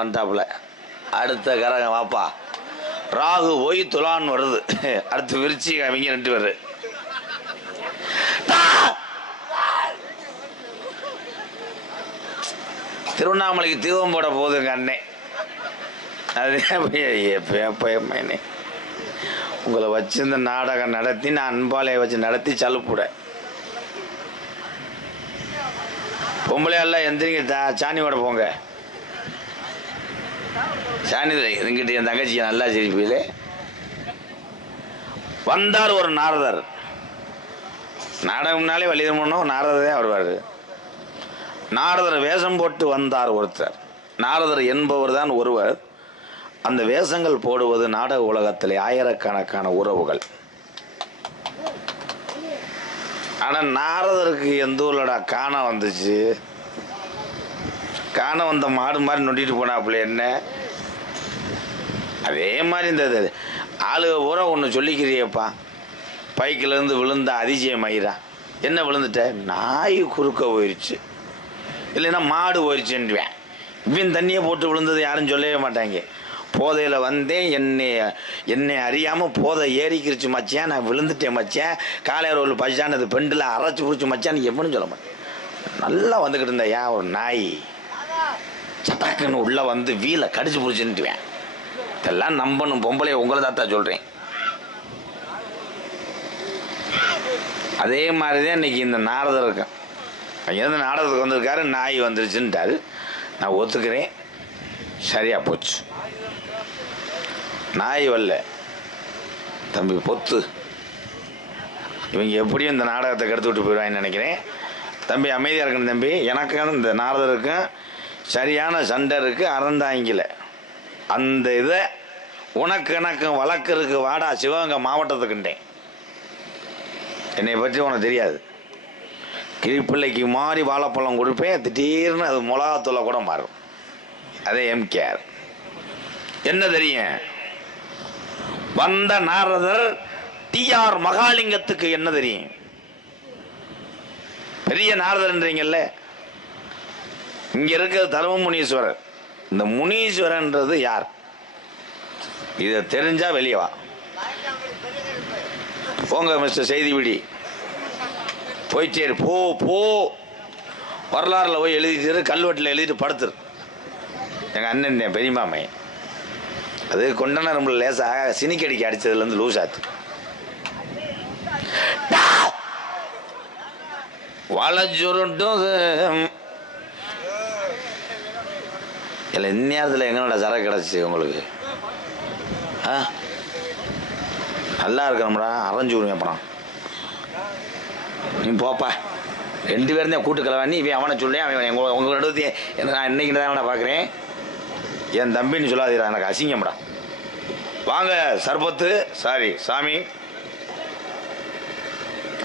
வந்துட்டாப்புல. அடுத்த கரகம் வாப்பா. ராகு போய் துலான்னு வருது. அடுத்து விரிச்சி அவங்க 2 பேரு. திருவண்ணாமலைக்கு தீபம் போட போகுதுங்க அண்ணே. அது உங்களை வச்சு இந்த நாடகம் நடத்தி நான் அன்பாலையை வச்சு நடத்தி சலுப்புட. பொம்பளையெல்லாம் எந்திரிங்க, சாணி ஓட போங்க. சாணி இதுங்கிட்ட என் தங்கச்சியை நல்லா சிரிப்பீங்களே. வந்தார் ஒரு நாரதர். நாடகம்னாலே வலிதமுன்னும் நாரதரே வருவார். நாரதர் வேஷம் போட்டு வந்தார் ஒருத்தர். நாரதர் என்பவர் தான் ஒருவர். அந்த வேஷங்கள் போடுவது நாடக உலகத்தில் ஆயிரக்கணக்கான உறவுகள். ஆனால் நாரதருக்கு எந்த ஊர்லடா காண வந்துச்சு. காண வந்த மாடு மாதிரி நொண்டிட்டு போனாப்புல என்ன. அதே மாதிரி இந்த ஆளுக பூரா ஒன்று சொல்லிக்கிறியப்பா. பைக்கிலேருந்து விழுந்த அதிசயம் ஆயிரா. என்ன விழுந்துட்ட? நாய் குறுக்க போயிடுச்சு, இல்லைன்னா மாடு போயிடுச்சுன்னுவேன். இவன் தண்ணியை போட்டு விழுந்தது யாரும் சொல்லவே மாட்டாங்க. போதையில் வந்தேன், என்னை அறியாமல் போதை ஏறிக்கிருச்சு மச்சான், நான் விழுந்துட்டேன் மச்சான், காலையில் ஒரு பச்சானது பெண்டில் அரைச்சி பிடிச்சி மச்சான்னு எவனும் சொல்ல மாட்டேன். நல்லா வந்துக்கிட்டு இருந்தேன். ஏன் ஒரு நாய் சட்டாக்குன்னு உள்ளே வந்து வீலை கடிச்சு பிடிச்சின்ட்டுவேன். இதெல்லாம் நம்பணும். பொம்பளை உங்களை தாத்தா சொல்கிறேன். அதே மாதிரி தான் இன்றைக்கி இந்த நாரதர் இருக்கேன். அங்கேருந்து நாடகத்துக்கு வந்திருக்காரு, நாய் வந்துருச்சுன்ட்டாரு. நான் ஒத்துக்கிறேன், சரியாக போச்சு. நாய் வரல தம்பி, பொத்து. இவங்க எப்படியும் இந்த நாடகத்தை கெடுத்து விட்டு போயிடுவாங்கன்னு நினைக்கிறேன். தம்பி அமைதியாக இருக்கணும் தம்பி. எனக்கும் இந்த நாரதருக்கும் சரியான சண்டை இருக்குது. அறந்தாங்கில அந்த இதை உனக்கு எனக்கும் வழக்கு இருக்கு. வாடா சிவகங்கை மாவட்டத்துக்குண்டேன். என்னை பற்றி உனக்கு தெரியாது. கிளிப்பிள்ளைக்கு மாறி வாழைப்பழம் கொடுப்பேன், திடீர்னு அது மிளகாத்தூளை கூட மாறும். அதே எம்கேஆர். என்ன தெரியும்? வந்த நாரதர் டிஆர் மகாலிங்கத்துக்கு என்ன தெரியும்? பெரிய நாரதர்ன்றீங்கல்ல. இங்க இருக்கிறது தர்ம முனீஸ்வரர். இந்த முனீஸ்வரன்றது யார்? இதை தெரிஞ்சா வெளியே வா. போங்க மிஸ்டர் செய்தி விடி, போயிட்டே போ போ. வரலாறுல போய் எழுதிட்டு, கல்வெட்டில் எழுதிட்டு படுத்துரு. எங்கள் அண்ணன் பெரியமாமை அது கொண்டன நம்மள லேசாக சினிக்கடிக்கு அடித்ததுலேருந்து லூஸ் ஆச்சு. வளச்சுருட்டும் இல்லை. இந்நேரத்தில் எங்கனோட சரக்கு கிடச்சி உங்களுக்கு? நல்லா இருக்கணும்டா. அரைஞ்சு விடுவேன் அப்புறம். நீ போப்பா. 2 பேரும் தான் கூட்டு கலவாணி. இவன் அவனை சொல்லேன், அவன் உங்களோட நான் இன்னைக்கு தான் அவனை பார்க்குறேன். என் தம்பின்னு சொல்லாதீரா, எனக்கு அசிங்கம்டா. வாங்க சர்பத்து. சாரி சாமி.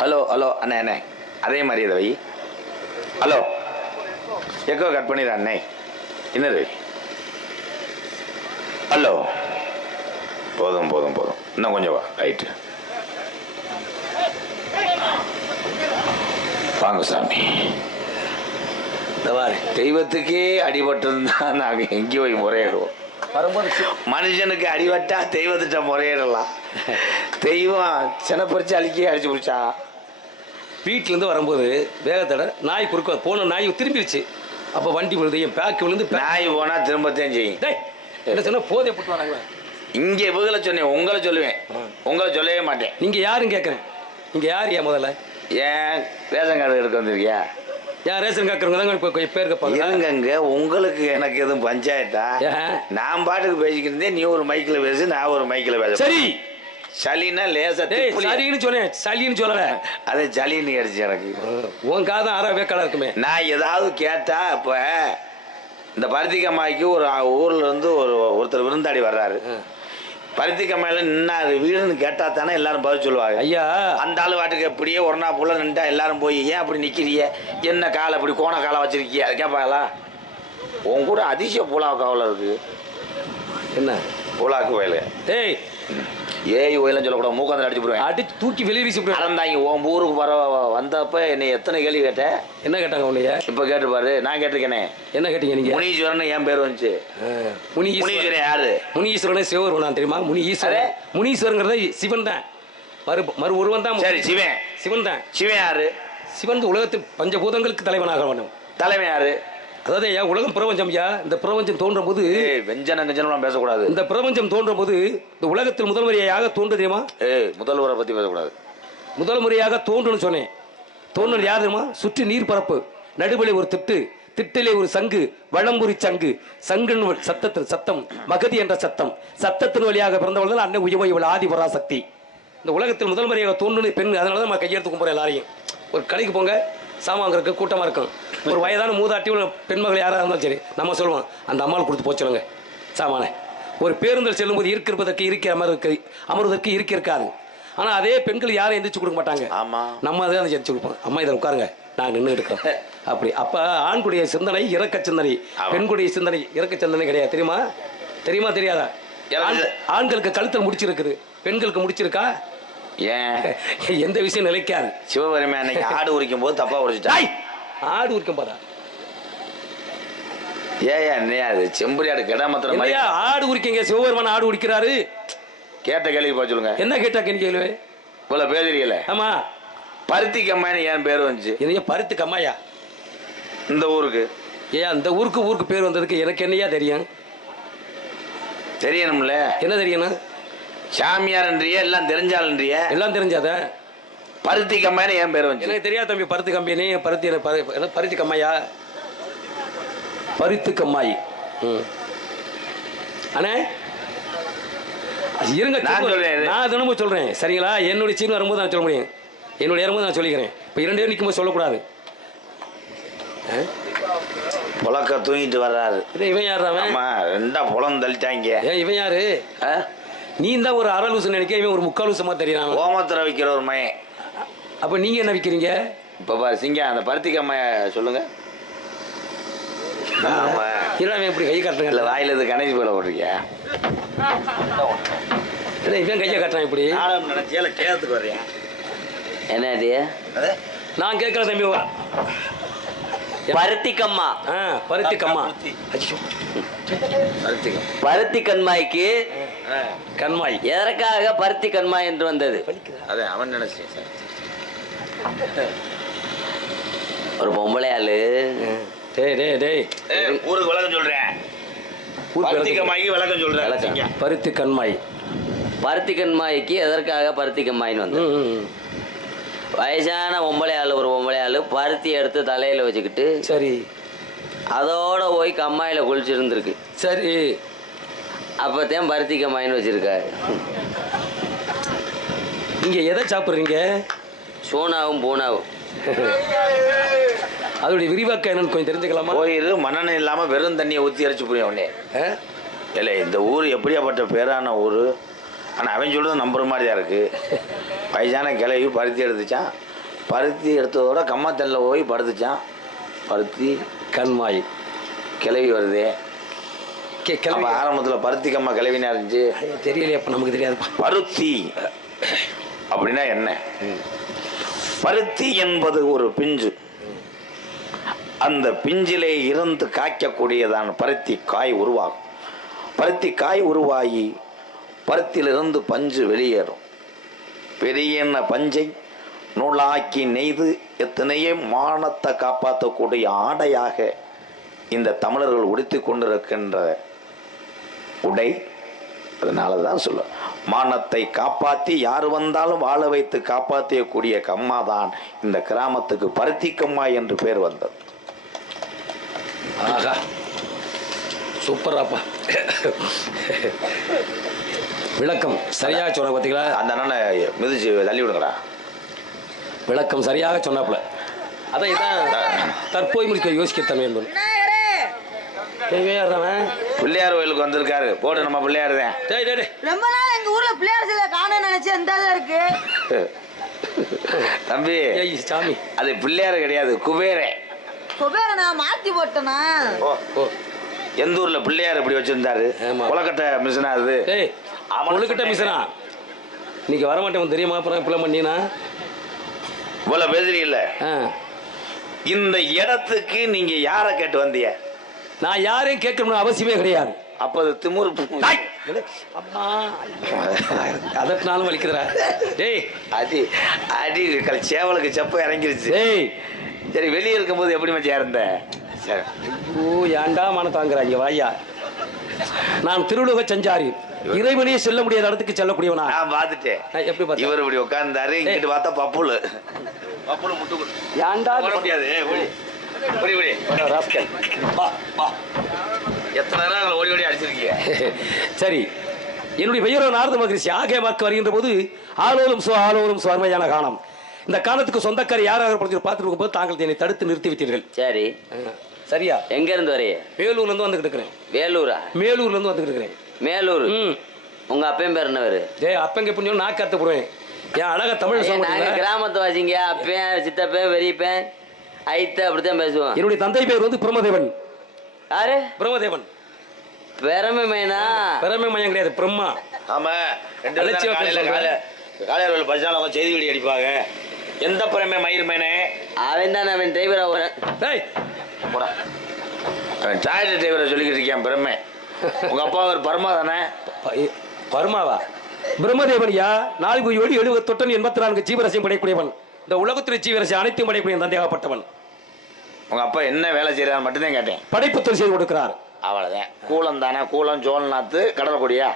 ஹலோ ஹலோ அண்ணே அண்ணே, அதே மாதிரி இதை வை. ஹலோ எக்கோ கட் பண்ணிடுறா அண்ணே. என்னது? ஹலோ போதும் போதும் போதும், இன்னும் கொஞ்சம் வா. ரைட்டு வாங்க சாமி. தெய்வத்துக்கே அடிபட்டிருந்தா நாங்கள் எங்கேயோ போய் முறையிடுவோம். மனுஷனுக்கு அடிபட்டா தெய்வத்திட்ட முறையிடலாம். தெய்வம் சினப்பறிச்சு அழிக்கே அடிச்சு பிடிச்சா. வீட்டிலேருந்து வரும்போது வேகத்தடை நாய் குறுக்க போன நாய் திரும்பிடுச்சு. அப்போ வண்டி விழுது, என் பேக்கு விழுந்து. நாய் போனால் திரும்பத்தையும் செய்யும். என்ன சொன்னால் போதை போட்டு வராங்களா? இங்கே இவங்களை சொன்னேன், உங்களை சொல்லுவேன். உங்களை சொல்லவே மாட்டேன். நீங்கள் யாருன்னு கேட்குறேன். நீங்கள் யார்? ஏன் முதல்ல ஏன் ரேஷன் கார்டு எடுக்க வந்திருக்கியா? ஏன் ரேஷன் காக்கிறவங்க தான் இப்போ பேர் கேட்பாங்க. இருங்க, உங்களுக்கு எனக்கு எதுவும் பஞ்சாயத்தா? நான் பாட்டுக்கு பேசிக்கிறேன். நீ ஒரு மைக்கில் பேசு, நான் ஒரு மைக்கில் பேச. சரி. சளின்னா லேசா சளின்னு சொன்னேன், சளின்னு சொல்லலை. அதே சளின்னு அடிச்சு எனக்கு. உன் காது 6 வேக்காடாக இருக்குமே. நான் ஏதாவது கேட்டா, இப்போ இந்த பருத்திக்கம்மாய்க்கு ஒரு ஊர்ல இருந்து ஒருத்தர் விருந்தாடி வர்றாரு. பருத்திக்கம்மாயில நின்னாரு வீடுன்னு கேட்டா தானே எல்லாரும் பதில் சொல்லுவாங்க. ஐயா அந்த ஆளு வாட்டுக்கு எப்படியே ஒரு நாள் புள்ள நின்ட்டா எல்லாரும் போய் ஏன் அப்படி நிக்கிறிய, என்ன காலை அப்படி கோண காலை வச்சிருக்கிய, அது கேட்பாங்களா? உன் கூட அதிசய பூலா காவல இருக்கு. என்ன உலாக்கு வயலு. டேய் ஏய் ஓயிலாம் சொல்லக்கூடாது, மூக்காந்து அடிச்சு போடுவேன். அடிச்சு தூக்கி வெளியே வீசி போடுவேன். அறந்தாங்க உன் ஊருக்கு வந்தப்ப என்னை எத்தனை கேள்வி கேட்டேன்? என்ன கேட்டாங்க உன்னைய? இப்போ கேட்டுப்பாரு. நான் கேட்டிருக்கேனே. என்ன கேட்டீங்க நீங்க? முனீஸ்வரன் என் பேர் வந்துச்சு. முனீஸ்வரன் யாரு? முனீஸ்வரனே சிவபெருமான் தெரியுமா? முனீஸ்வரன். முனீஸ்வரங்கிறத சிவன் தான். மறு உருவம் தான். சரி, சிவன். சிவன் தான். சிவன் யாரு? சிவன் உலகத்தில் பஞ்சபூதங்களுக்கு தலைவனாக வேணும். தலைவன் யாரு? அதாவது ஐயா உலகம் பிரபஞ்சம் ஐயா. இந்த பிரபஞ்சம் தோன்றும் போது வெஞ்சனம் கஞ்சனம் பேசக்கூடாது. இந்த பிரபஞ்சம் தோன்றும் போது இந்த உலகத்தில் முதல் முறையாக தோன்று தெரியுமா? முதல்வரை பத்தி பேசக்கூடாது. முதல் முறையாக தோன்றுன்னு சொன்னேன். தோன்றுன்னு யார் தெரியுமா? சுற்றி நீர் பரப்பு, நடுவிலே ஒரு திட்டு, திட்டிலே ஒரு சங்கு, வளம்புரி சங்கு, சங்கின் சத்தத்தில் சத்தம், மகதி என்ற சத்தம், சத்தத்தின் வழியாக பிறந்தவர்கள் அன்னை உயவ இவள் ஆதி பராசக்தி. இந்த உலகத்தில் முதல் முறையாக தோன்றுன்னு பெண். அதனால தான் நம்ம கையெடுத்து கும்பிட்றோம் எல்லாரையும். ஒரு கடைக்கு போங்க, சாமான் இருக்கு, கூட்டமாக இருக்கும். ஒரு வயதான மூதாட்டி உள்ள பெண்மகள் யாராக இருந்தாலும் சரி, நம்ம சொல்லுவோம் அந்த அம்மாள் கொடுத்து போச்சுடுங்க சாமானை. ஒரு பேருந்தில் செல்லும்போது இருப்பதற்கு அமர்வதற்கு இருக்காது. ஆனால் அதே பெண்கள் யாரும் எந்திரிச்சு கொடுக்க மாட்டாங்க. ஆமாம், நம்ம அதை எந்திரிச்சு கொடுப்போம். அம்மா இதில் உட்காருங்க, நான் நின்று எடுக்கிறோம். அப்படி அப்போ ஆண்குடைய சிந்தனை இறக்க சிந்தனை, பெண்குடைய சிந்தனை இறக்க சிந்தனை கிடையாது. தெரியுமா? தெரியுமா தெரியாதா? ஆண்களுக்கு கழுத்தில் முடிச்சிருக்குது, பெண்களுக்கு முடிச்சிருக்கா? ஏன் எந்த விஷயம் நிலைக்காது. சிவபெருமான் அன்னைக்கு ஆடு உரிக்கும் போது தப்பா உரிச்சிட்டா. ஆடு உரிக்கும் போதா? அது செம்பரி ஆடு கிடாமத்திர மாதிரி ஆடு உரிக்கங்க. சிவபெருமான் ஆடு உரிக்கிறாரு. கேட்ட கேள்வி பா சொல்லுங்க. என்ன கேட்டா கேள்வி? இவ்வளவு பேர் தெரியல. ஆமா, பருத்தி கம்மாயின்னு ஏன் பேர் வந்துச்சு? என்னையா பருத்தி கம்மாயா? இந்த ஊருக்கு ஏன் அந்த ஊருக்கு பேர் வந்ததுக்கு எனக்கு என்னையா தெரியும்? தெரியணும்ல. என்ன தெரியணும்? சாமியார்ன்றிய எல்லாம் தெரிஞ்சாலுன்றிய எல்லாம் தெரிஞ்சாத. பருத்தி கம்மாயின்னு ஏன் பேர் வந்துச்சு? எனக்கு தெரியாது தம்பி. பருத்தி கம்பெனி பருத்தி கம்மாயா? பருத்தி கம்மாய். அண்ணே இருங்க, நான் தினமும் சொல்றேன் சரிங்களா? என்னுடைய சீன் வரும்போது நான் சொல்ல முடியும், என்னுடைய வரும்போது நான் சொல்லிக்கிறேன். இப்போ 2 பேரும் நிற்கும்போது சொல்லக்கூடாது. புழக்க தூங்கிட்டு வர்றாரு. இவன் யாரு? ரெண்டா புலம் தள்ளிட்டாங்க. ஏன் இவன் யாரு? நீ தான் ஒரு அரை லூசு நினைக்க, இவன் ஒரு முக்கால் லூசமா தெரியும். ஓமத்திர வைக்கிற ஒரு மையன். அப்ப நீங்க என்ன விற்கிறீங்க? இப்ப பாரு சிங்கா, அந்த பருத்தி கம்மாய சொல்லுங்க. எப்படி கை காட்டுறேன்? இல்லை வாயில இது கணேஷ் போல போட்டிருக்கியா? இவன் கையை காட்டுறான் இப்படி. நினைச்சியா கேத்துக்கு வர்றேன். என்ன நான் கேட்கல தம்பி. பருத்தி கம்மா. பருத்தி கம்மா. பருத்தி கண்மாய்க்கு கண்மாய் எதற்காக பருத்தி கண்மாய் என்று வந்தது? அதே அவன் நினைச்சேன். ஒரு பொம்பளை ஆளு. ஊருக்கு விளக்கம் சொல்றேன். பருத்தி கம்மாய்க்கு விளக்கம் சொல்றேன். பருத்தி கண்மாய். பருத்தி கண்மாய்க்கு எதற்காக பருத்தி கண்மாயின்னு வந்து? வயசான பொம்பளை ஆளு, ஒரு பொம்பளை ஆளு பருத்தி எடுத்து தலையில வச்சுக்கிட்டு சரி அதோட போய் கம்மாயில குளிச்சிருந்துருக்கு. சரி, அப்பத்தான் பருத்தி கம்மாயின்னு வச்சிருக்காரு. நீங்க எதை சாப்பிடுறீங்க? சோனாவும் பூனாவும். அதோடைய விரிவாக்கம் என்னன்னு கொஞ்சம் தெரிஞ்சுக்கலாமா? கோயில் மண்ணெண்ணெய் இல்லாம வெறும் தண்ணியை ஊற்றி அரைச்சு புரியும் உடனே. இல்லை இந்த ஊர் எப்படியாப்பட்ட பேரான ஊர். ஆனால் அவன் சொல்றது நம்புற மாதிரி தான் இருக்கு. வயசான கிளவி பருத்தி எடுத்துச்சான். பருத்தி எடுத்ததோட கம்மாத்தல்ல போய் படுத்துச்சான். பருத்தி கண்மாய் கிளவி வருது. ஆரம்பத்தில் பருத்தி கம்மா கிளவினா இருந்துச்சு. தெரியலையே, அப்போ நமக்கு தெரியாது. பருத்தி அப்படின்னா என்ன? பருத்தி என்பது ஒரு பிஞ்சு. அந்த பிஞ்சிலே இருந்து காய்க்கக்கூடியதான பருத்தி காய் உருவாகும். பருத்தி காய் உருவாகி பருத்திலிருந்து பஞ்சு வெளியேறும். பெரிய பஞ்சை நூலாக்கி நெய்து எத்தனையோ மானத்தை காப்பாற்றக்கூடிய ஆடையாக இந்த தமிழர்கள் உடுத்தி கொண்டிருக்கின்ற உடை. அதனால தான் சொல்ல, மானத்தை காப்பாற்றி யார் வந்தாலும் வாழ வைத்து காப்பாற்றக்கூடிய கம்மா தான் இந்த கிராமத்துக்கு பருத்தி கம்மா என்று பேர் வந்தது. ஆகா, சூப்பராப்பா. விளக்கம் சரியாக சொன்ன பார்த்தீங்களா? அந்த அண்ணனை மிதிச்சு தள்ளி விடுங்கடா. விளக்கம் சரியாக சொன்னாப்புல. அதான் இதான் தற்போது முடிக்க யோசிக்கத்தன்மை என்பது. பிள்ளையார் கோயிலுக்கு வந்திருக்காரு. போட்டு நம்ம பிள்ளையார் தான். ரொம்ப நாள் எங்க ஊர்ல பிள்ளையார் சிலை காணோம்னு நினைச்சு அந்த இருக்கு. தம்பி சாமி, அது பிள்ளையார் கிடையாது, குபேரே. குபேர நான் மாத்தி போட்டேனா? எந்த ஊர்ல பிள்ளையார் இப்படி வச்சிருந்தாரு ஆமா. கொலக்கட்டை மிஷினா அது டேய் கொழுக்கட்டை மிஷனா இன்னைக்கு வரமாட்டேன் தெரியுமா அப்புறம் இப்பெல்லாம் பண்ணினா இவ்வளவு பேசுறீ இல்ல ஆ. இந்த இடத்துக்கு நீங்க யாரை கேட்டு வந்தீங்க? நான் யாரையும் கேட்கணும்னு அவசியமே கிடையாது. அப்ப அது திமுரு அம்மா அதனாலும் வலிக்குதுடா டேய். அடி அடி சேவலுக்கு செப்ப இறங்கிருச்சு. டேய் சரி வெளியே இருக்கும்போது எப்படி மச்சா இருந்த? சரி ஐயோ ஏன்டா மன தாங்குறாங்க வாயா. நான் திருவுலக சஞ்சாரி, இறைவனையே செல்ல முடியாத இடத்துக்கு செல்லக்கூடியவனா. நான் பார்த்துட்டேன். எப்படி பார்த்தா இவர் இப்படி உட்கார்ந்தாரு, இங்கிட்டு பார்த்தா பப்புளு பப்புளு முட்டு ஏன்டா வர முடியாது. ராஸ்கல். எத்தனை நேரம் ஓடி ஓடி அடிச்சிருக்கீங்க? சரி, என்னுடைய பெயரோ நாரத மகரிஷி. ஆகே வாக்கு வருகின்ற போது ஆலோலம் சுவர்மையான காணம். இந்த காலத்துக்கு சொந்தக்காரி யாராக பார்த்துட்டு இருக்கும்போது தாங்கள் என்னை தடுத்து நிறுத்தி விட்டீர்கள். சரி சரியா? எங்க இருந்து வரைய? வேலூர்ல இருந்து வந்துகிட்டு இருக்கிறேன். வேலூரா? மேலூர்ல இருந்து வந்துகிட்டு இருக்கிறேன். மேலூர். உங்க அப்பையும் பேர் என்னவரு? டேய் அப்பங்க எப்படி சொன்னா நான் கத்து போடுவேன். ஏன் அழகா தமிழ் சொல்ல நாங்க கிராமத்து வாசிங்க. அப்பேன் சித்தப்பேன் பெரியப்பேன் ஐத்த அப்படித்தான் பேசுவோம். என்னுடைய தந்தை பேர் வந்து பிரம்மதேவன். யாரு? பிரம்மதேவன். பெருமை மைனா? பெருமை மையம் கிடையாது, பிரம்மா. ஆமா, காலையில் பஸ்ஸால செய்தி வெளியே அடிப்பாங்க. எந்த பிரமே மயிர் மேனே? அவன் தான் அவன் டிரைவர். அவன் டாய்லெட் டிரைவரை சொல்லிக்கிட்டு இருக்கான் பிரமே. உங்க அப்பா ஒரு பர்மா தானே? பர்மாவா? பிரம்மதேவனியா 4 கோடி 70 தொட்டன் 84 ஜீவராசியும் படைக்கூடியவன். இந்த உலகத்தில் ஜீவராசி அனைத்தும் படைக்கூடிய தந்தையாகப்பட்டவன். உங்க அப்பா என்ன வேலை செய்யறான்னு மட்டும்தான் கேட்டேன். படைப்பு தொழில் செய்து கொடுக்கிறார். அவ்வளவுதான். கூலம் தானே? கூலம், ஜோல்நாத்து, கடலக்குடியா?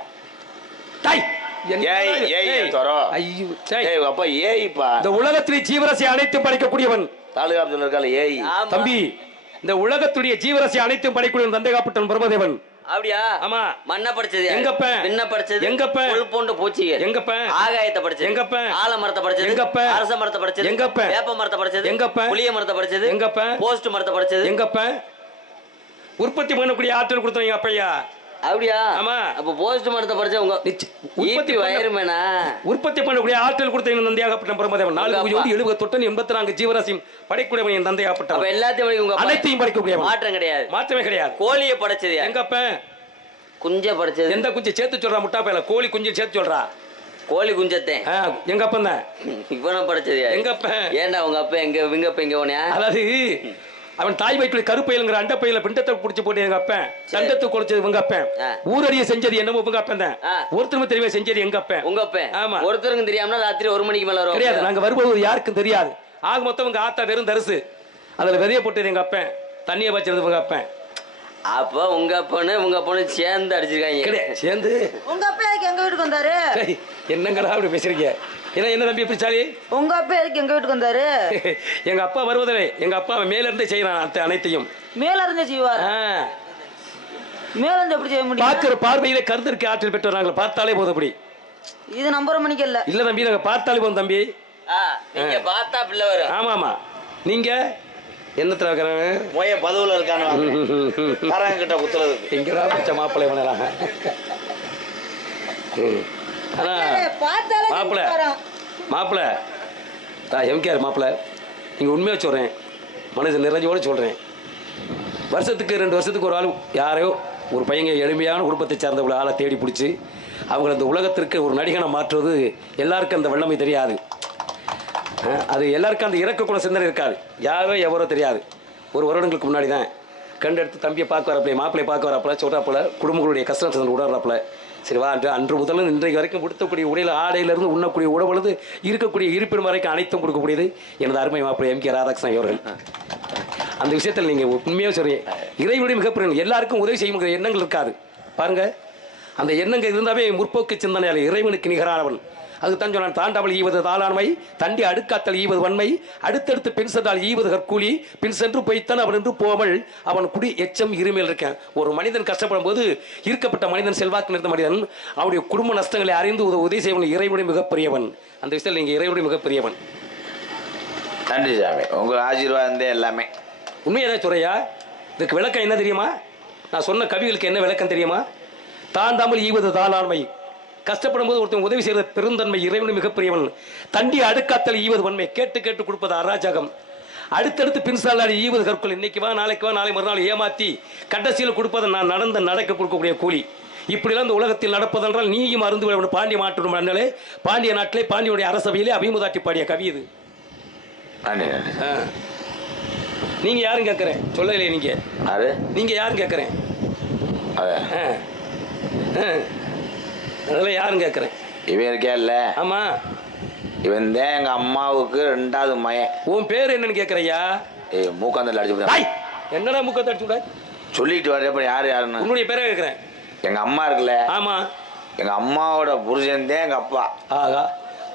இந்த உலகத்திலே ஜீவராசி அனைத்தும் படைக்கக்கூடியவன். தாலுகாப்துல இருக்கால ஏய் தம்பி, இந்த உலகத்துடைய ஜீவராசி அனைத்தும் படைக்கூடிய தந்தையாகப்பட்டவன் பிரம்மதேவன். அப்படியா? ஆமா. மண்ண படிச்சது எங்கப்ப? பின்ன படிச்சது எங்கப்ப? கொழுப்போண்டு பூச்சிங்க எங்கப்ப? ஆகாயத்தை படிச்சது எங்கப்ப? ஆலமரத்தை படிச்சது எங்கப்ப? அரச மரத்தை படிச்சது எங்கப்ப? வேப்ப மரத்தை படிச்சது எங்கப்ப? புளிய மரத்தை படிச்சது எங்கப்ப? போஸ்ட் மரத்தை படிச்சது எங்கப்ப? உற்பத்தி பண்ணக்கூடிய ஆற்றல் கொடுத்தவங்க அப்பையா. அப்படியா? ஆமா. அப்ப போஸ்ட் மரத்தை படிச்ச உங்க உற்பத்தி வயர்மேனா? உற்பத்தி பண்ணக்கூடிய ஆற்றல் கொடுத்தவங்க தந்தையாகப்பட்ட பிரம்மதேவன். 4 கோடி 70 தொட்டன் 84 ஜீவராசியும் படைக்கூடியவன் என் தந்தையாகப்பட்டவன். அப்ப எல்லாத்தையும் உங்க அனைத்தையும் படைக்கக்கூடியவன். மாற்றம் கிடையாது. மாற்றமே கிடையாது. கோழியை படைச்சது எங்கப்ப? குஞ்ச படைச்சது. எந்த குஞ்சு சேர்த்து சொல்றா? முட்டா பையல கோழி குஞ்சு சேர்த்து சொல்றா. கோழி குஞ்சத்தேன் எங்க அப்பா தான். இவனை படைச்சது எங்க அப்ப? ஏண்டா உங்க அப்பா எங்க இங்க அப்ப எங்க போனியா? அதாவது அவன் தாய் வயிற்றுல கருப்பையிலுங்கிற அண்ட பையில பிண்டத்தை புடிச்சு போட்டு எங்க அப்பன், தண்டத்தை குறைச்சது உங்க அப்பன், ஊரடிய செஞ்சது என்னமோ உங்க அப்பன் தான். ஒருத்தருக்கு தெரியவே செஞ்சது எங்க அப்பன். உங்க அப்பன்? ஆமா. ஒருத்தருக்கும் தெரியாம ராத்திரி 1 மணிக்கு மேல வரும் கிடையாது. நாங்க வரும்போது யாருக்கும் தெரியாது. ஆக மொத்தம் உங்க ஆத்தா வெறும் தரிசு, அதுல விதைய போட்டது எங்க அப்பன், தண்ணியை வச்சிருது உங்க அப்பன். அப்ப உங்க அப்பனு உங்க அப்பனு சேர்ந்து அடிச்சிருக்காங்க. சேர்ந்து உங்க அப்பா எதுக்கு எங்க வீட்டுக்கு வந்தாரு? என்னங்கடா அப்படி பேசுறீங்க? என்ன தம்பி எப்படி சாலி? உங்க அப்பா எதுக்கு எங்க வீட்டுக்கு வந்தாரு? எங்க அப்பா வருவதில்லை, எங்க அப்பா மேல இருந்தே செய்யறான் அனைத்தையும். மேல இருந்தே செய்வார்? மேல இருந்து எப்படி செய்ய முடியும்? பாக்குற பார்வையில கருத்திற்கு ஆற்றல் பெற்று நாங்க பார்த்தாலே போதும். அப்படி இது நம்புற மணிக்கு இல்ல. இல்ல தம்பி, நாங்க பார்த்தாலே போதும் தம்பி. நீங்க பார்த்தா பிள்ளை வரும். ஆமா ஆமா. நீங்க என்னத்துல இருக்கிறாங்க? மொய பதுவுல இருக்கானு கிட்ட குத்துறதுக்கு எங்கடா பச்சை மாப்பிள்ளை பண்ணலாம். ஆனா மாப்பிள்ள எம்கேஆர் மாப்பிள்ள, நீங்க உண்மையா சொல்றேன், மனசு நிறைஞ்சோட சொல்றேன். வருஷத்துக்கு 2 வருஷத்துக்கு ஒரு ஆள் யாரையோ ஒரு பையங்க எளிமையான குடும்பத்தை சார்ந்த ஆளை தேடி பிடிச்சி அவங்களை அந்த உலகத்திற்கு ஒரு நடிகனை மாற்றுவது எல்லாருக்கும் அந்த வல்லமை தெரியாது. அது எல்லாருக்கும் அந்த இறக்க கூட சிந்தனை இருக்காது. யாரோ எவரோ தெரியாது. ஒரு வருடங்களுக்கு முன்னாடி தான் கண்டு எடுத்து தம்பியை பார்க்க வரப்பில்லை, மாப்பிள்ளை பார்க்க வரப்பில்ல, சொல்கிறாப்பில் குடும்பங்களுடைய கஷ்டம் உடறாப்பில். சரி வா, அன்று முதல்ல இன்றைக்கு வரைக்கும் கொடுத்தக்கூடிய உடையில் ஆடையிலிருந்து உண்ணக்கூடிய உணவுலது இருக்கக்கூடிய இருப்பிடம் வரைக்கும் அனைத்தும் கொடுக்கக்கூடியது எனது அருமை மாப்பிள்ளை எம்.கே. ராதாகிருஷ்ணன் அவர்கள். அந்த விஷயத்தில் நீங்கள் உண்மையாக சொல்றீங்க, இறைவனுடைய மிகப்பெரிய எல்லாருக்கும் உதவி செய்யும் எண்ணங்கள் இருக்காது பாருங்க. அந்த எண்ணங்கள் இருந்தாவே முற்போக்கு சிந்தனையாளர், இறைவனுக்கு நிகரானவன். அதுதான் சொன்னான், தாண்டாமல் ஈவது தாளாண்மை, தண்டி அடுக்காத்தல் ஈவது வன்மை, அடுத்தடுத்து பின் சென்றால் ஈவது கற்கூலி, பின் சென்று போய்த்தான் அவன் என்று போவள் அவன் குடி எச்சம் இருமையில் இருக்கேன். ஒரு மனிதன் கஷ்டப்படும் போது இருக்கப்பட்ட மனிதன், செல்வாக்கு நிறைந்த மனிதன், அவனுடைய குடும்ப நஷ்டங்களை அறிந்து உதவி செய்வன் இறைவனுடைய மிகப்பெரியவன். அந்த விஷயத்தில் நீங்க இறைவனுடைய மிகப்பெரியவன். நன்றி சாமி, உங்க ஆசீர்வாதம் எல்லாமே. உண்மையான துறையா? இதுக்கு விளக்கம் என்ன தெரியுமா? நான் சொன்ன கவிகளுக்கு என்ன விளக்கம் தெரியுமா? தாண்டாமல் ஈவது தாளாண்மை, கஷ்டப்படும் போது ஒருத்தன் உதவி செய்யறது பெருந்தன்மை, இறைவனுடைய மிகப்பெரியவன். தண்டி அடுக்காத்தல் ஈவது வன்மை, கேட்டு கேட்டு கொடுப்பது அராஜகம். அடுத்தடுத்து பின்சாலாடி ஈவது கற்கள் இன்னைக்கு வா நாளைக்கு வா நாளை மறுநாள் ஏமாத்தி கடைசியில் கொடுப்பதை நான் நடக்க கொடுக்கக்கூடிய கூலி. இப்படிலாம் இந்த உலகத்தில் நடப்பதென்றால் நீயும் அருந்து விட பாண்டிய மாற்று அண்ணலே பாண்டிய நாட்டிலே பாண்டியனுடைய அரசவையிலே அபிமுதாட்டி பாடிய கவி இது. நீங்க யாரும் கேட்கறேன் சொல்லலையே நீங்க நீங்க யாரும் கேட்கறேன் அதெல்லாம் யாரும் கேட்கறேன். இவன் இருக்கே இல்ல? ஆமா, இவன் தான் எங்க அம்மாவுக்கு 2வது மயன். உன் பேர் என்னன்னு கேட்கறையா? மூக்காந்தல் அடிச்சு. என்னடா மூக்கத்தை அடிச்சு விட சொல்லிட்டு வர யாருன்னு உன்னுடைய பேரை கேட்கறேன். எங்க அம்மா இருக்குல்ல? ஆமா, எங்க அம்மாவோட புருஷன் தான் எங்க அப்பா. ஆகா,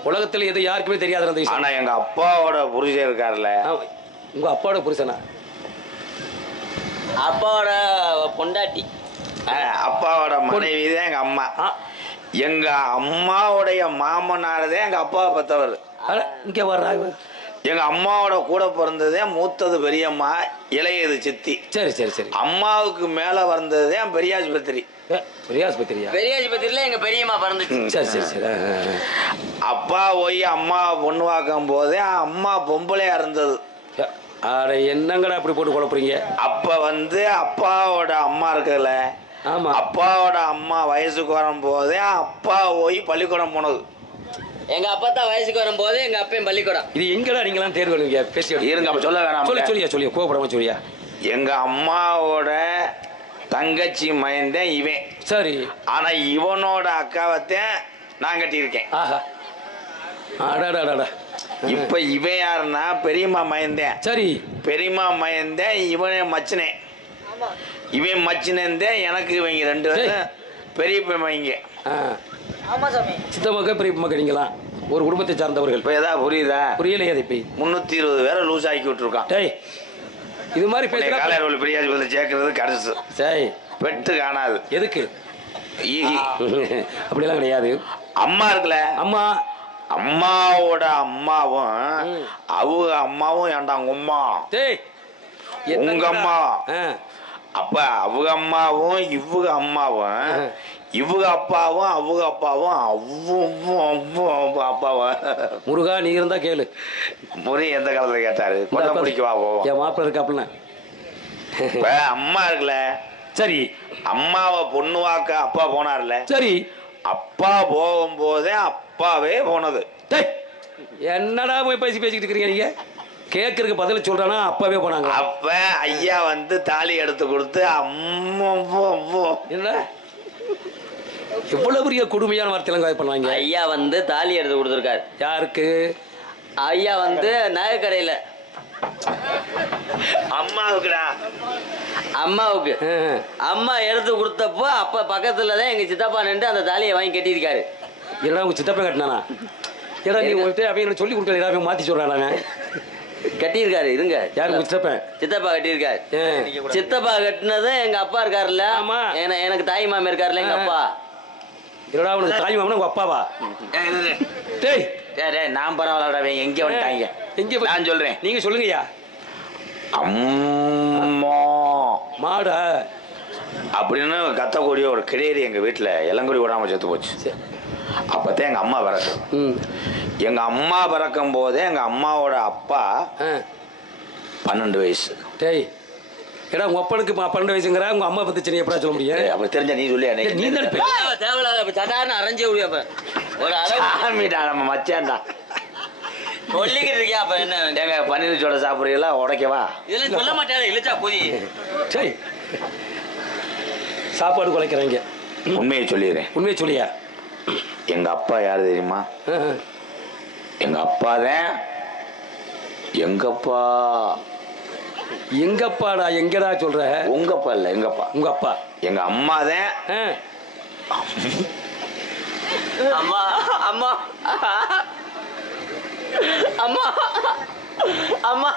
உலகத்துல எது யாருக்குமே தெரியாத அந்த விஷயம். ஆனா எங்க அப்பாவோட புருஷன் இருக்காருல்ல, உங்க அப்பாவோட புருஷனா? அப்பாவோட பொண்டாட்டி, அப்பாவோட மனைவி தான் எங்க அம்மா. எங்க அம்மாவுடைய மாமனார் தான் எங்க அப்பாவை பெற்றவர். இங்க வர்றாங்க. எங்க அம்மாவோட கூட பிறந்ததே மூத்தது பெரியம்மா, இளையது சித்தி. சரி சரி சரி. அம்மாவுக்கு மேல வந்தது பெரியாஸ்பத்திரி. பெரியாஸ்பத்திரியா? பெரியாஸ்பத்திரியில எங்க பெரியம்மா பிறந்துச்சு. சரி சரி சரி. அப்பா போய் அம்மா பொண்ணு வாக்கும் போதே அம்மா பொம்பளையா இருந்தது. அட என்னங்கடா அப்படி போட்டு குழப்பறீங்க? அப்ப அப்பாவோட அம்மா இருக்குல்ல, ஆமா, அப்பாவோட அம்மா வயசுக்கு வரும் போதே அப்பா போய் பள்ளிக்கூடம் போனது. எங்க அப்பா தான் வயசுக்கு வரும்போது எங்க அப்பையும் பள்ளிக்கூடம். இது எங்கடா நீங்களாம் தேர்வு எழுதுங்க? பேசி இருங்க, அப்ப சொல்ல வேணாம். சொல்லியா கோபப்படாம சொல்லியா. எங்க அம்மாவோட தங்கச்சி மயந்தேன் இவன். சரி. ஆனா இவனோட அக்காவத்தான் நான் கட்டியிருக்கேன். ஆஹா, அடாடாடா. இப்ப இவன் யாருன்னா பெரியம்மா மயந்தேன். சரி. பெரியம்மா மயந்தேன் இவனே மச்சினே. இவன் மச்சினேந்தேன் எனக்கு. இவங்க 2 பேரும் பெரிய பையங்க. ஆமா சாமி. சித்தமக்க பெரிய மக்கள் ஒரு குடும்பத்தை சார்ந்தவர்கள். இப்ப ஏதாவது புரியுதா? புரியலையே. இப்ப 320 பேரை லூஸ் ஆக்கி விட்டுருக்கான். டேய், இது மாதிரி பேசுற காலையில் பெரியாஜி சேர்க்கறது கடைசி. சரி, பெட்டு காணாது. எதுக்கு? அப்படிலாம் கிடையாது. அம்மா இருக்குல்ல, அம்மா, அம்மாவோட அம்மாவும் அவங்க அம்மாவும் ஏன்டா உங்க அம்மா? டேய், உங்க அம்மா. அப்ப அவங்க அம்மாவும் இவங்க அம்மாவும் இவங்க அப்பாவும் அவங்க அப்பாவும் அப்பாவும். முருகா, நீ இருந்தா கேளு. முறை எந்த காலத்துல கேட்டாரு? கொல்ல பிடிக்கவா போவோம். என் மாப்பிள்ள இருக்காப்புல. அம்மா இருக்குல்ல, சரி, அம்மாவை பொண்ணு வாக்க அப்பா போனார்ல, சரி, அப்பா போகும்போதே அப்பாவே போனது. என்னடா போய் பேசிக்கிட்டு இருக்கிறீங்க நீங்க? கேட்கறதுக்கு பதில் சொல்றானா? அப்பாவே போனாங்க. அப்ப ஐயா தாலி எடுத்து கொடுத்து என்ன எவ்வளவு பெரிய கொடுமையான வார்த்தையெல்லாம் பண்ணாங்க. ஐயா தாலி எடுத்து கொடுத்துருக்காரு. யாருக்கு? ஐயா நகை கடையில அம்மாவுக்குடா. அம்மாவுக்கு அம்மா எடுத்து கொடுத்தப்போ அப்ப பக்கத்துலதான் எங்க சித்தப்பா நின்று அந்த தாலியை வாங்கி கட்டியிருக்காரு. என்னடா உங்க சித்தப்பா கட்டினானா? ஏடா நீ அவங்க சொல்லி கொடுக்கல, மாத்தி சொல்றாங்க. கட்டியிருக்காரு. இருங்க, யாரு? சித்தப்பா. சித்தப்பா கட்டியிருக்காரு. சித்தப்பா கட்டினது எங்க அப்பா இருக்காருல்ல. ஆமா, எனக்கு தாய் மாமி இருக்காருல்ல எங்க அப்பா. என்னடா உனக்கு தாய் மாமனா உங்க அப்பாவா? டேய் நான் பரவாயில்லடா, எங்க வந்துட்டாங்க? எங்க நான் சொல்றேன், நீங்க சொல்லுங்கய்யா. அம்மா மாடா அப்படின்னு கத்தக்கூடிய ஒரு கிடேரி எங்க வீட்டுல இளங்குடி விடாம செத்து போச்சு. அப்பதான் எங்க அம்மா பிறக்கும். எங்க அம்மா பிறக்கும் போதே எங்க அம்மாவோட அப்பா 12 வயசு. டேய், ஏடா உங்க அப்பனுக்கு 12 வயசுங்கிற, உங்க அம்மா பத்தி எப்படா சொல்ல முடியும்? அப்படி தெரிஞ்ச நீ சொல்லி. நீ தேவையில்லாத அரைஞ்சே முடியும். ஒரு ஆமிடா, நம்ம மச்சான்டா சொல்லிக்கிட்டு இருக்கியா? அப்ப என்ன எங்க பன்னீர் சோட சாப்பிடுறீங்களா? உடைக்கவா? இதெல்லாம் சொல்ல மாட்டேன். இழுச்சா போதி. சரி, சாப்பாடு குலைக்கிறாங்க. உண்மையை சொல்லிடுறேன். உண்மையை சொல்லியா? எங்க அப்பா யாரு தெரியுமா? எங்க அப்பா தான். எங்கப்பா? எங்கப்பாடா? எங்கடா சொல்ற? உங்கப்பா இல்ல, எங்கப்பா. உங்க அப்பா. எங்க அம்மா தான். அம்மா அம்மா அம்மா அம்மா.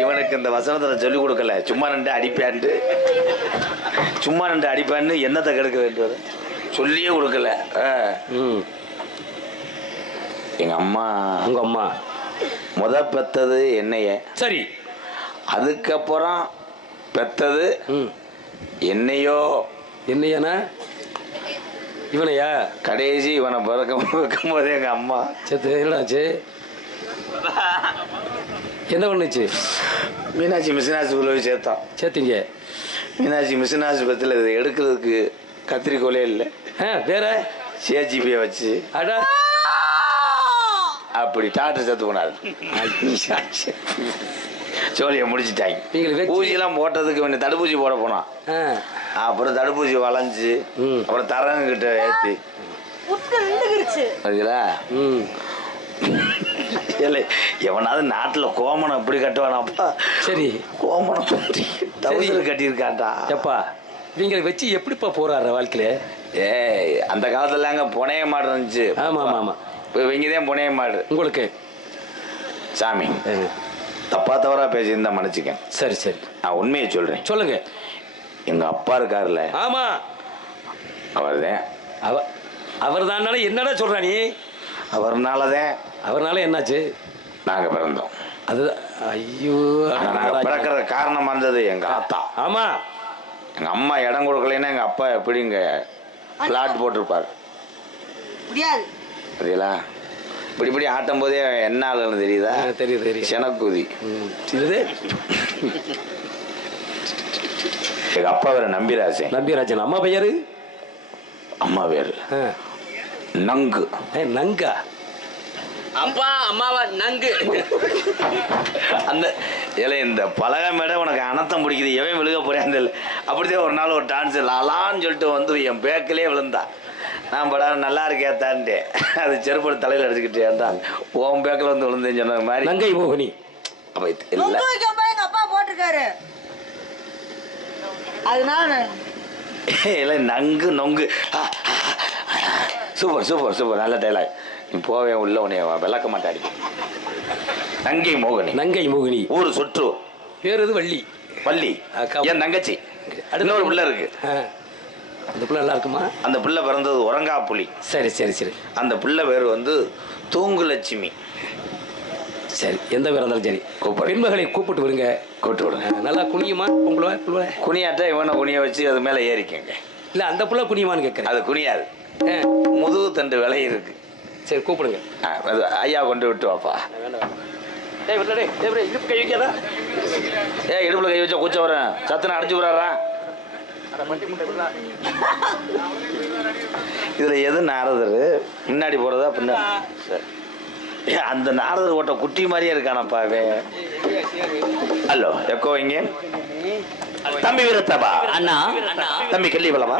இவனுக்கு இந்த வசனத்தை சொல்லி கொடுக்கல. சும்மா 2 அடிப்பாண்டு, சும்மா 2 அடிப்பாண்டு என்னத்தை கெடுக்க வேண்டியது சொல்லியே கொடுக்கல. எங்க அம்மா, உங்க அம்மா பெத்தது என்னைய. சரி. அதுக்கப்புறம் பெத்தது என்னையோ. என்னையனா? இவனையா? கடைசி இவனை பிறக்கும் போதே எங்கள் அம்மா செத்து என்னாச்சு? என்ன பண்ணுச்சு? மீனாட்சி மிஷின் ஆஸ்பத்திரியில் போய் சேர்த்தான். சேர்த்தீங்க? மீனாட்சி மிஷின் ஆஸ்பத்திரியில் இதை எடுக்கிறதுக்கு கத்திரிக்கோலே இல்லை. வேற சிஹெச்சிபியை வச்சு அடா அப்படி டாக்டர் செத்து போனாரு. சோழியை முடிச்சுட்டாங்க. ஊசியெல்லாம் போட்டதுக்கு இவனை தடுப்பூசி போட போனான். அப்புறம் தடுப்பூசி வளைஞ்சு அப்புறம் தரங்கிட்ட ஏற்றி அதுல எவனாவது நாட்டுல கோமணம் எப்படி கட்டுவானாப்பா? சரி, கோமணம் கட்டியிருக்கான்டா. எப்பா இவங்களை வச்சு எப்படிப்பா போறாரு வாழ்க்கையில? அந்த காலத்துல அங்க புனைய மாடு இருந்துச்சு. ஆமா ஆமா ஆமா, இவங்கதான் புனைய மாடு. உங்களுக்கு சாமி தப்பா தவறா பேசியிருந்தா மன்னிச்சுக்க. சரி சரி, நான் உண்மையை சொல்றேன். சொல்லுங்க. எங்க அப்பா இருக்காருல்ல? ஆமா, அவர்தான். அவர் தான். என்னடா சொல்ற நீ? அவர்னாலதான். அவர்னால என்னாச்சு? நாங்க பிறந்தோம். அது ஐயோ, நாங்க பிறக்கிற காரணமா இருந்தது எங்க ஆத்தா. ஆமா, எங்க அம்மா இடம் கொடுக்கலன்னா எங்க அப்பா எப்படிங்க பிளாட் போட்டிருப்பாரு. தெரியல. இப்படி இப்படி ஆட்டும் போதே என்ன ஆளுன்னு தெரியுதா? தெரியுது தெரியுது. செனக்குதி தெரியுது. எங்க அப்பா வேற நம்பிராஜன். நம்பிராஜன். அம்மா பெயரு? அம்மா பேரு நங்கு. நங்கா? அப்பா அம்மாவா நங்கு. அந்த ஏல இந்த பலகை மேட உனக்கு அனத்தம் பிடிக்குது, எவன் விழுக போறேன் தெரியல. அப்படிதான் ஒரு நாள் ஒரு டான்ஸ் லாலான்னு சொல்லிட்டு வந்து என் பேக்கிலே விழுந்தா. நான் படா நல்லா இருக்கேத்தான்ட்டே அது செருப்போட தலையில் அடிச்சுக்கிட்டேன்டா. உன் பேக்கில் வந்து விழுந்தேன்னு சொன்ன மாதிரி. நங்கை மோகினி. அப்ப இல்ல எங்க அப்பா போட்டிருக்காரு. அதனால இல்லை நங்கு நொங்கு. சூப்பர் சூப்பர் சூப்பர், நல்ல டைலாக். நீ போவே உள்ள உன்னைய விளக்க மாட்டாடி. நங்கை மோகினி. நங்கை மோகினி. ஊரு சுற்று. பேர் எது? வள்ளி. வள்ளி என் தங்கச்சி. அடுத்த ஒரு பிள்ளை இருக்கு. அந்த பிள்ளை நல்லா இருக்குமா? அந்த பிள்ளை பிறந்தது உறங்கா புலி. சரி சரி சரி. அந்த பிள்ளை பேர் வந்து தூங்குலட்சுமி. சரி, எந்த பேர் இருந்தாலும் சரி பெண்மகளை கூப்பிட்டு விடுங்க. கூப்பிட்டு விடுங்க. நல்லா குனியுமா? உங்களை குனியாட்ட இவனை குனிய வச்சு அது மேலே ஏறிக்கங்க. இல்லை அந்த பிள்ளை குனியுமான்னு கேட்குறேன். அது குனியாது, முதுகு தண்டு விலை இருக்கு. சரி கூப்பிடுங்க. ஐயா கொண்டு விட்டு வாப்பா. இடுப்பு கை வைக்காதா? இடுப்புல கை வச்சா கூச்ச வரேன், சத்தனை அடிச்சு விடுறாரா? இதுல எது நாரதர் முன்னாடி போறதா பின்னாடி? அந்த நாரதர் ஓட்ட குட்டி மாதிரியே இருக்கானப்பாவே. ஹலோ எக்கோ இங்க தம்பி வீரத்தபா. அண்ணா தம்பி கெல்லி பலமா?